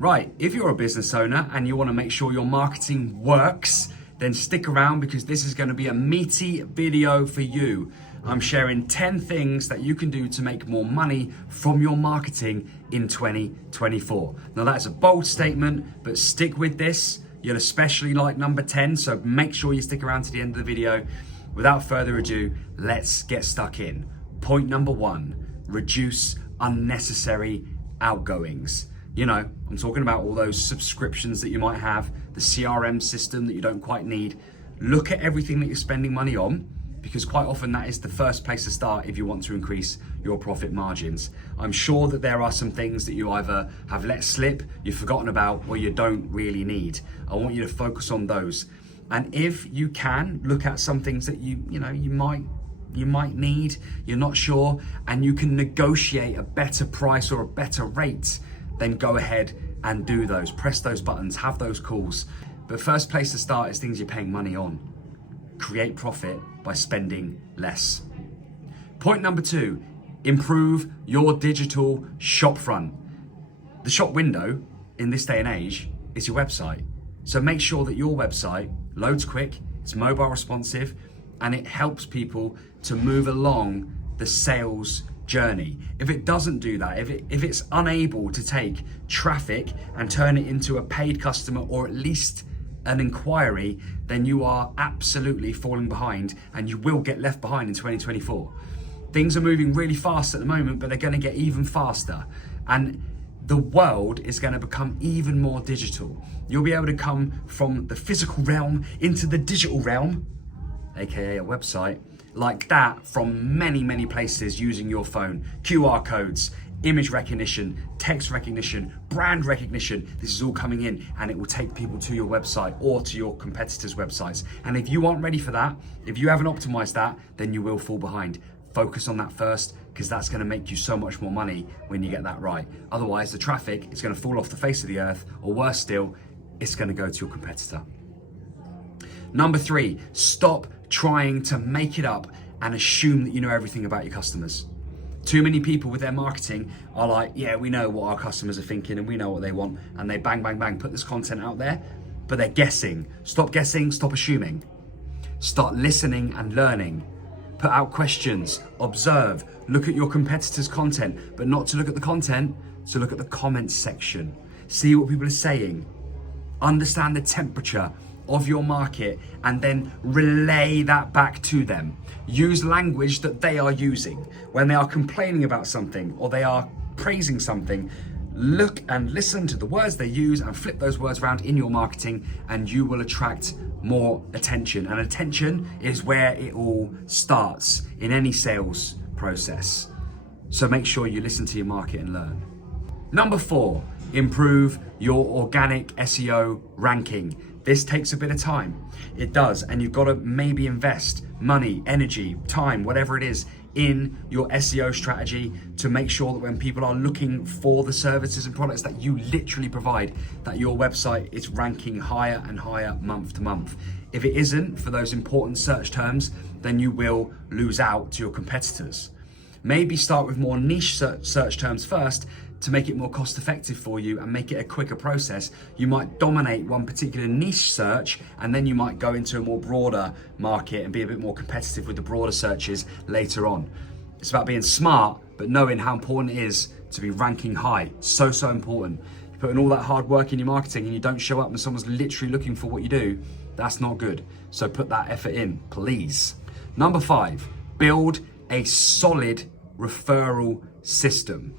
Right, if you're a business owner and you want to make sure your marketing works, then stick around because this is going to be a meaty video for you. I'm sharing 10 things that you can do to make more money from your marketing in 2024. Now that's a bold statement, but stick with this. You'll especially like number 10, so make sure you stick around to the end of the video. Without further ado, let's get stuck in. Point number 1, reduce unnecessary outgoings. You know, I'm talking about all those subscriptions that you might have, the CRM system that you don't quite need. Look at everything that you're spending money on, because quite often that is the first place to start if you want to increase your profit margins. I'm sure that there are some things that you either have let slip, you've forgotten about, or you don't really need. I want you to focus on those. And if you can, look at some things that you might need, you're not sure, and you can negotiate a better price or a better rate, then go ahead and do those. Press those buttons, have those calls. But first place to start is things you're paying money on. Create profit by spending less. Point number 2, improve your digital shop front. The shop window in this day and age is your website. So make sure that your website loads quick, it's mobile responsive, and it helps people to move along the sales journey. If it doesn't do that, if it's unable to take traffic and turn it into a paid customer or at least an inquiry, then you are absolutely falling behind and you will get left behind in 2024. Things are moving really fast at the moment, but they're going to get even faster. And the world is going to become even more digital. You'll be able to come from the physical realm into the digital realm, aka a website, like that from many places using your phone. QR codes, image recognition, text recognition, brand recognition. This is all coming in and it will take people to your website or to your competitors' websites. And if you aren't ready for that, if you haven't optimized that, then you will fall behind. Focus on that first, because that's going to make you so much more money when you get that right. Otherwise, the traffic is going to fall off the face of the earth, or worse still, it's going to go to your competitor. Number 3, stop trying to make it up and assume that you know everything about your customers. Too many people with their marketing are like, yeah, we know what our customers are thinking and we know what they want, and they bang, put this content out there, but they're guessing. Stop guessing, stop assuming. Start listening and learning. Put out questions, observe, look at your competitors' content, but not to look at the content, to look at the comments section. See what people are saying. Understand the temperature of your market and then relay that back to them. Use language that they are using. When they are complaining about something or they are praising something, look and listen to the words they use and flip those words around in your marketing, and you will attract more attention. And attention is where it all starts in any sales process. So make sure you listen to your market and learn. Number 4, improve your organic SEO ranking. This takes a bit of time. It does, and you've got to maybe invest money, energy, time, whatever it is, in your SEO strategy to make sure that when people are looking for the services and products that you literally provide, that your website is ranking higher and higher month to month. If it isn't for those important search terms, then you will lose out to your competitors. Maybe start with more niche search terms first to make it more cost effective for you and make it a quicker process. You might dominate one particular niche search, and then you might go into a more broader market and be a bit more competitive with the broader searches later on. It's about being smart, but knowing how important it is to be ranking high. So important. You put in all that hard work in your marketing and you don't show up and someone's literally looking for what you do, that's not good. So put that effort in, please. Number 5, build a solid referral system.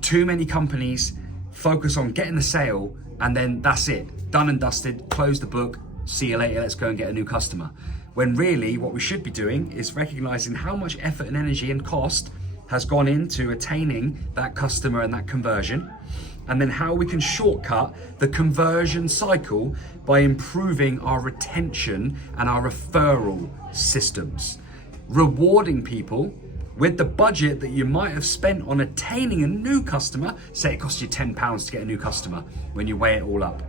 Too many companies focus on getting the sale and then that's it. Done and dusted, close the book, see you later, let's go and get a new customer. When really what we should be doing is recognizing how much effort and energy and cost has gone into attaining that customer and that conversion, and then how we can shortcut the conversion cycle by improving our retention and our referral systems. Rewarding people with the budget that you might have spent on attaining a new customer. Say it costs you £10 to get a new customer when you weigh it all up.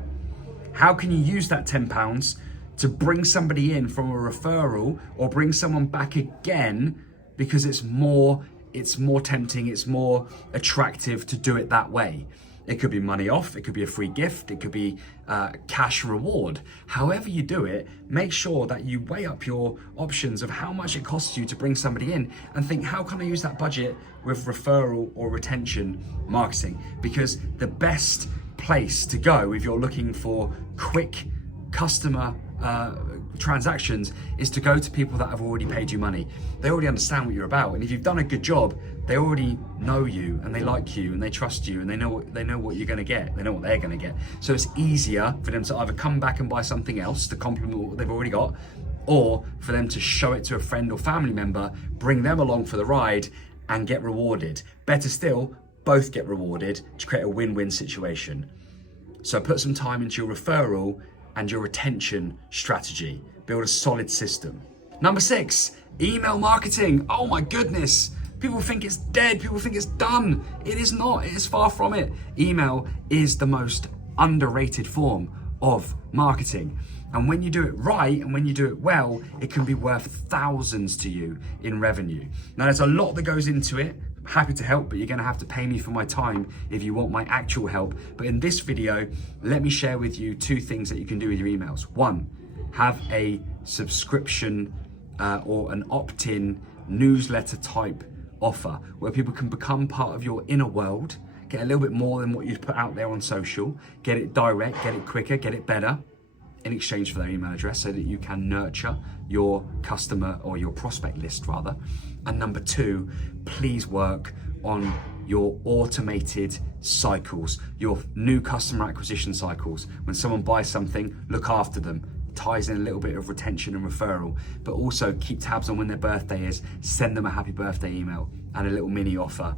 How can you use that £10 to bring somebody in from a referral or bring someone back again, because it's more tempting, it's more attractive to do it that way. It could be money off, it could be a free gift, it could be cash reward. However you do it, make sure that you weigh up your options of how much it costs you to bring somebody in and think, how can I use that budget with referral or retention marketing? Because the best place to go if you're looking for quick customer transactions is to go to people that have already paid you money. They already understand what you're about, and if you've done a good job, they already know you and they like you and they trust you and they know what you're going to get. They know what they're going to get. So it's easier for them to either come back and buy something else to complement what they've already got, or for them to show it to a friend or family member, bring them along for the ride and get rewarded. Better still, both get rewarded to create a win-win situation. So put some time into your referral and your retention strategy. Build a solid system. Number 6, email marketing. Oh my goodness. People think it's dead. People think it's done. It is not. It is far from it. Email is the most underrated form of marketing. And when you do it right and when you do it well, it can be worth thousands to you in revenue. Now, there's a lot that goes into it. I'm happy to help, but you're gonna have to pay me for my time if you want my actual help. But in this video, let me share with you 2 things that you can do with your emails. 1, have a subscription or an opt-in newsletter type offer where people can become part of your inner world, get a little bit more than what you'd put out there on social, get it direct, get it quicker, get it better, in exchange for their email address, so that you can nurture your customer or your prospect list rather. And number 2, please work on your automated cycles, your new customer acquisition cycles. When someone buys something, look after them. Ties in a little bit of retention and referral, but also keep tabs on when their birthday is, send them a happy birthday email and a little mini offer.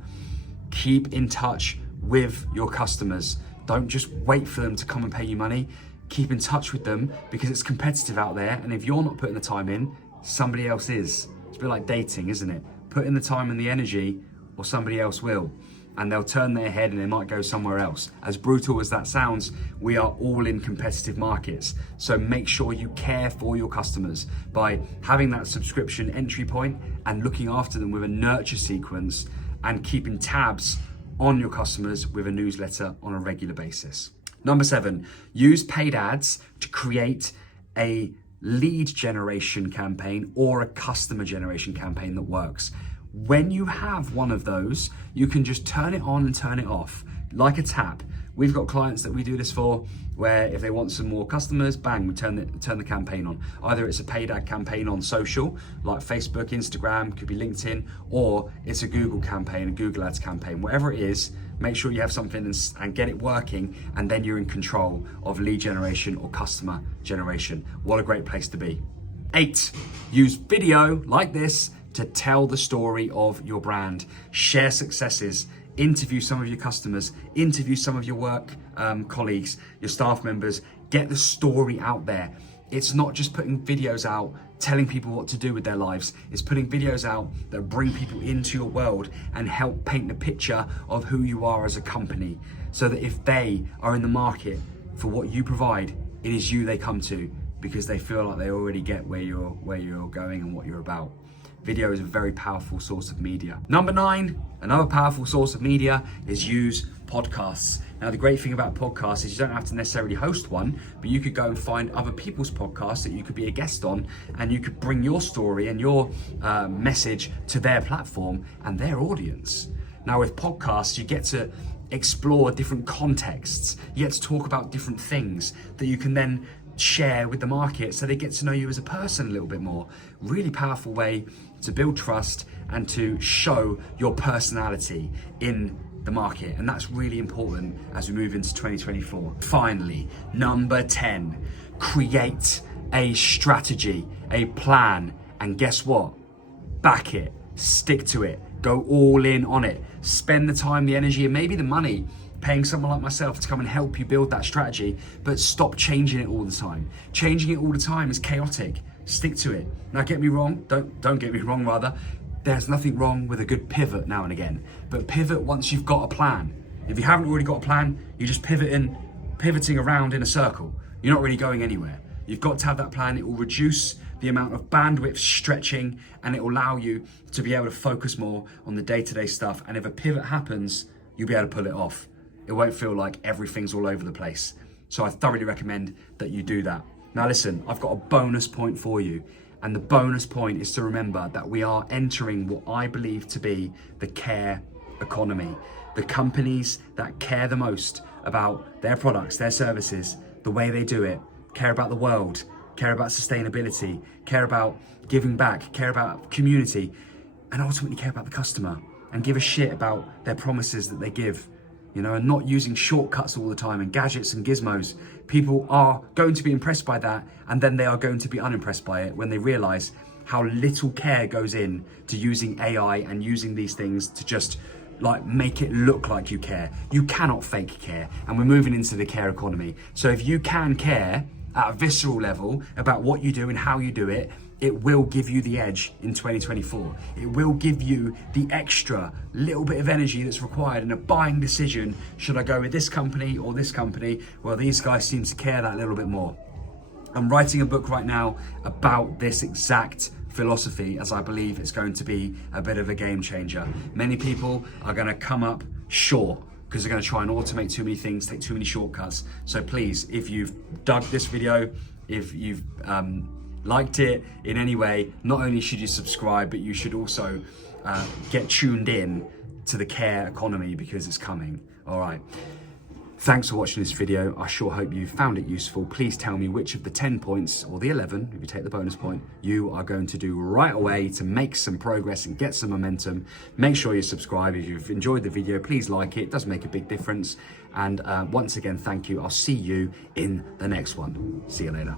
Keep in touch with your customers. Don't just wait for them to come and pay you money. Keep in touch with them, because it's competitive out there, and if you're not putting the time in, somebody else is. It's a bit like dating, isn't it? Put in the time and the energy, or somebody else will. And they'll turn their head and they might go somewhere else. As brutal as that sounds, we are all in competitive markets. So make sure you care for your customers by having that subscription entry point and looking after them with a nurture sequence, and keeping tabs on your customers with a newsletter on a regular basis. Number 7, use paid ads to create a lead generation campaign or a customer generation campaign that works. When you have one of those, you can just turn it on and turn it off, like a tap. We've got clients that we do this for, where if they want some more customers, bang, we turn the campaign on. Either it's a paid ad campaign on social, like Facebook, Instagram, could be LinkedIn, or it's a Google campaign, a Google Ads campaign. Whatever it is, make sure you have something and get it working, and then you're in control of lead generation or customer generation. What a great place to be. 8, use video like this to tell the story of your brand. Share successes, interview some of your customers, interview some of your work colleagues, your staff members. Get the story out there. It's not just putting videos out telling people what to do with their lives. It's putting videos out that bring people into your world and help paint the picture of who you are as a company, so that if they are in the market for what you provide, it is you they come to, because they feel like they already get where you're going and what you're about. Video is a very powerful source of media. Number 9, another powerful source of media is use podcasts. Now, the great thing about podcasts is you don't have to necessarily host one, but you could go and find other people's podcasts that you could be a guest on, and you could bring your story and your message to their platform and their audience. Now, with podcasts, you get to explore different contexts. You get to talk about different things that you can then share with the market, so they get to know you as a person a little bit more. Really powerful way to build trust and to show your personality in the market, and that's really important as we move into 2024. Finally, number 10, create a strategy, a plan, and guess what? Back it, stick to it, go all in on it, spend the time, the energy, and maybe the money paying someone like myself to come and help you build that strategy, but stop changing it all the time. Changing it all the time is chaotic. Stick to it. Now, get me wrong, don't get me wrong rather, there's nothing wrong with a good pivot now and again, but pivot once you've got a plan. If you haven't already got a plan, you're just pivoting around in a circle. You're not really going anywhere. You've got to have that plan. It will reduce the amount of bandwidth stretching, and it will allow you to be able to focus more on the day-to-day stuff. And if a pivot happens, you'll be able to pull it off. It won't feel like everything's all over the place. So I thoroughly recommend that you do that. Now listen, I've got a bonus point for you. And the bonus point is to remember that we are entering what I believe to be the care economy. The companies that care the most about their products, their services, the way they do it, care about the world, care about sustainability, care about giving back, care about community, and ultimately care about the customer and give a shit about their promises that they give, you know, and not using shortcuts all the time and gadgets and gizmos. People are going to be impressed by that, and then they are going to be unimpressed by it when they realize how little care goes in to using AI and using these things to just like make it look like you care. You cannot fake care, and we're moving into the care economy. So if you can care at a visceral level about what you do and how you do it, it will give you the edge in 2024. It will give you the extra little bit of energy that's required in a buying decision. Should I go with this company or this company? Well, these guys seem to care that little bit more. I'm writing a book right now about this exact philosophy, as I believe it's going to be a bit of a game changer. Many people are going to come up short because they're going to try and automate too many things, take too many shortcuts. So please, if you've dug this video, if you've liked it in any way, not only should you subscribe, but you should also get tuned in to the care economy because it's coming. All right. Thanks for watching this video. I sure hope you found it useful. Please tell me which of the 10 points or the 11, if you take the bonus point, you are going to do right away to make some progress and get some momentum. Make sure you subscribe. If you've enjoyed the video, please like it. It does make a big difference. And once again, thank you. I'll see you in the next one. See you later.